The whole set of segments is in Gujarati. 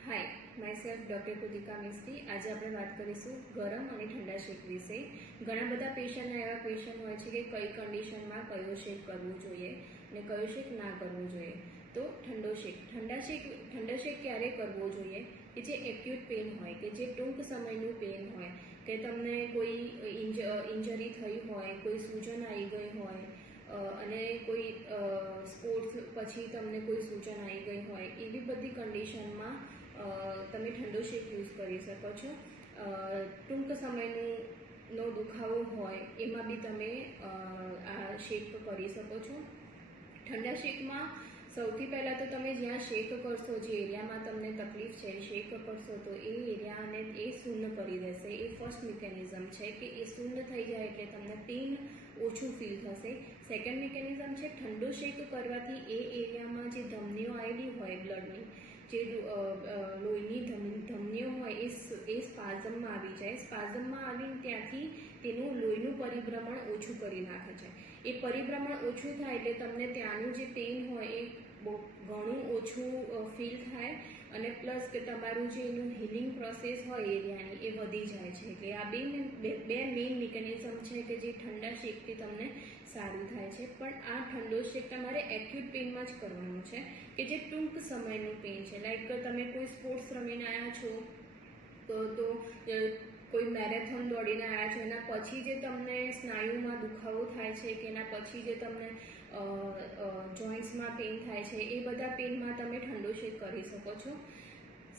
Hi my doctor Kritika Mistry આજે આપણે વાત કરીશું ગરમ અને ઠંડા શેક વિશે. ઘણા બધા પેશન્ટના એવા ક્વેશ્ચન હોય છે કે કઈ કન્ડિશનમાં કયો શેક કરવો જોઈએ અને કયો શેક ના કરવો જોઈએ. તો ઠંડો શેક. ઠંડા શેક, ઠંડો શેક ક્યારે કરવો જોઈએ? કે જે એક્યુટ પેઇન હોય, કે જે ટૂંક સમયનું પેઇન હોય, કે તમને કોઈ ઇન્જરી થઈ હોય, કોઈ સૂજન આવી ગઈ હોય અને કોઈ સ્પોર્ટ્સ પછી તમને કોઈ સૂચન આવી ગઈ હોય, એવી બધી કન્ડિશનમાં તમે ઠંડો શેક યુઝ કરી શકો છો. ટૂંક સમયનું, નો દુખાવો હોય, એમાં બી તમે આ શેક કરી શકો છો. ઠંડા શેકમાં સૌથી પહેલાં તો તમે જ્યાં શેક કરશો, જે એરિયામાં તમને તકલીફ છે, શેક કરશો, તો એ એરિયાને એ શૂન્ય કરી દેશે. એ ફર્સ્ટ મિકેનિઝમ છે કે એ શૂન્ય થઈ જાય એટલે તમને પેઇન ઓછું ફીલ થશે. સેકન્ડ મિકેનિઝમ છે ઠંડો શેક કરવાથી એ એરિયામાં જે ધમનીઓ આવેલી હોય બ્લડની જે લોહીની ધમ- ધમનીઓ હોય એ એ સ્પાઝમમાં આવી જાય. સ્પાઝમમાં આવીને ત્યાંથી તેનું લોહીનું પરિભ્રમણ ઓછું કરી નાખે છે. એ પરિભ્રમણ ઓછું થાય એટલે તમને ત્યાંનું જે પેઇન હોય એ બહુ ઘણું ઓછું ફીલ થાય. અને પ્લસ કે તમારું જે એનું હિલિંગ પ્રોસેસ હોય એરિયાની એ વધી જાય છે. એટલે આ બે બે મેઇન મિકેનિઝમ છે કે જે ઠંડા શેકથી તમને સારું થાય છે. પણ આ ઠંડો શેક તમારે એક્યુટ પેઇનમાં જ કરવાનો છે, કે જે ટૂંક સમયનું પેઇન છે. લાઈક તમે કોઈ સ્પોર્ટ્સ રમીને આવ્યા છો, તો કોઈ મેરેથોન દોડીને આવ્યા છો, એના પછી જે તમને સ્નાયુમાં દુખાવો થાય છે, કે એના પછી જે તમને જોઈન્ટ્સમાં પેઇન થાય છે, એ બધા પેઇનમાં તમે ઠંડો શેક કરી શકો છો.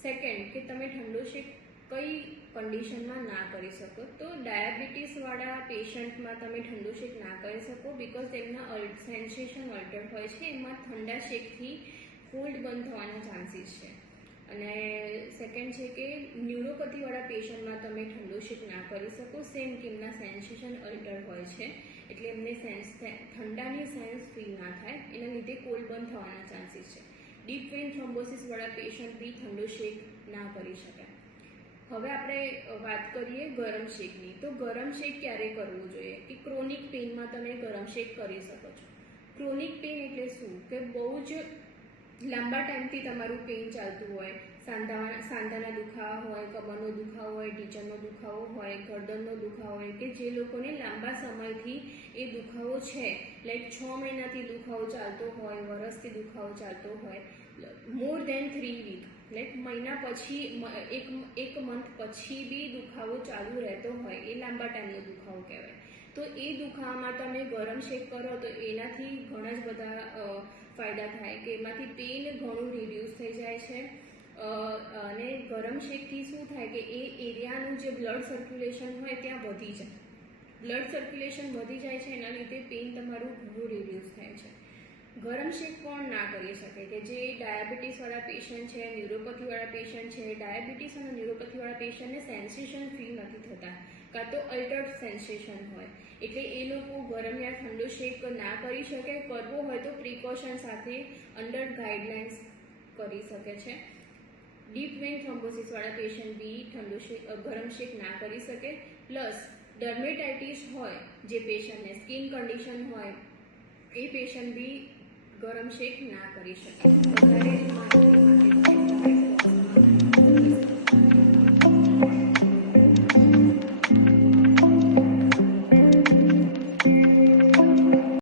સેકન્ડ કે તમે ઠંડો શેક કઈ કન્ડિશનમાં ના કરી શકો, તો ડાયાબિટીસવાળા પેશન્ટમાં તમે ઠંડો શેક ના કરી શકો બિકોઝ તેમના સેન્સેશન અલ્ટર હોય છે, એમાં ઠંડા શેકથી કોલ્ડ બંધ થવાના ચાન્સીસ છે. અને સેકન્ડ છે કે ન્યુરોપથીવાળા પેશન્ટમાં તમે ઠંડો શેક ના કરી શકો. સેમ કે એમના સેન્સેશન અલ્ટર હોય છે. એટલે એમને સેન્સ ઠંડાની સેન્સ ફીલ ના થાય. એના લીધે કોલ્ડ બંધ થવાના ચાન્સીસ છે. ડીપ વેન થ્રોમ્બોસિસવાળા પેશન્ટ બી ઠંડો શેક ના કરી શકાય હવે આપણે વાત કરીએ ગરમ શેકની તો ગરમ શેક ક્યારે કરવો જોઈએ? કે ક્રોનિક પેઇનમાં તમે ગરમ શેક કરી શકો છો? ક્રોનિક પેઇન એટલે શું? કે બહુ જ લાંબા ટાઈમથી તમારું પેઇન ચાલતું હોય સાંધા સાંધાના દુખાવા હોય, કમરનો દુખાવો હોય, ટીચરનો દુખાવો હોય, ગરદનનો દુખાવો હોય, કે જે લોકોને લાંબા સમયથી એ દુખાવો છે લાઈક છ મહિનાથી દુખાવો ચાલતો હોય, વરસથી દુખાવો ચાલતો હોય more than three week like મહિના પછી એક એક મંથ પછી બી દુખાવો ચાલુ રહેતો હોય, એ લાંબા ટાઈમનો દુખાવો કહેવાય. તો એ દુખાવામાં તમે ગરમ શેક કરો તો એનાથી ઘણા જ બધા ફાયદા થાય કે એમાંથી પેન ઘણું રિડ્યુસ થઈ જાય છે. અને ગરમ શેકથી શું થાય કે એ એરિયાનું જે બ્લડ સર્ક્યુલેશન હોય ત્યાં વધી જાય. બ્લડ સર્ક્યુલેશન વધી જાય છે, એના લીધે પેઇન તમારું ઘણું રિડ્યુસ થાય છે. ગરમ શેક કોણ ના કરી શકે કે જે ડાયાબિટીસવાળા પેશન્ટ છે ન્યુરોપથીવાળા પેશન્ટ છે ડાયાબિટીસ અને ન્યુરોપથીવાળા પેશન્ટને સેન્સેશન ફીલ નથી થતા. કાં તો અલ્ટર્ડ સેન્સેશન હોય. એટલે એ લોકો ગરમ યા ઠંડો શેક ના કરી શકે, કરવો હોય તો પ્રિકોશન સાથે અંડર ગાઈડલાઇન્સ કરી શકે છે. ડીપ વેન થ્રોમ્બોસિસવાળા પેશન્ટ બી ઠંડો શેક ગરમ શેક ના કરી શકે. પ્લસ ડર્મેટાઇટિસ હોય જે પેશન્ટને સ્કિન કન્ડિશન હોય, એ પેશન્ટ બી ગરમ શેક ના કરી શકે. વધારે માહિતી માટે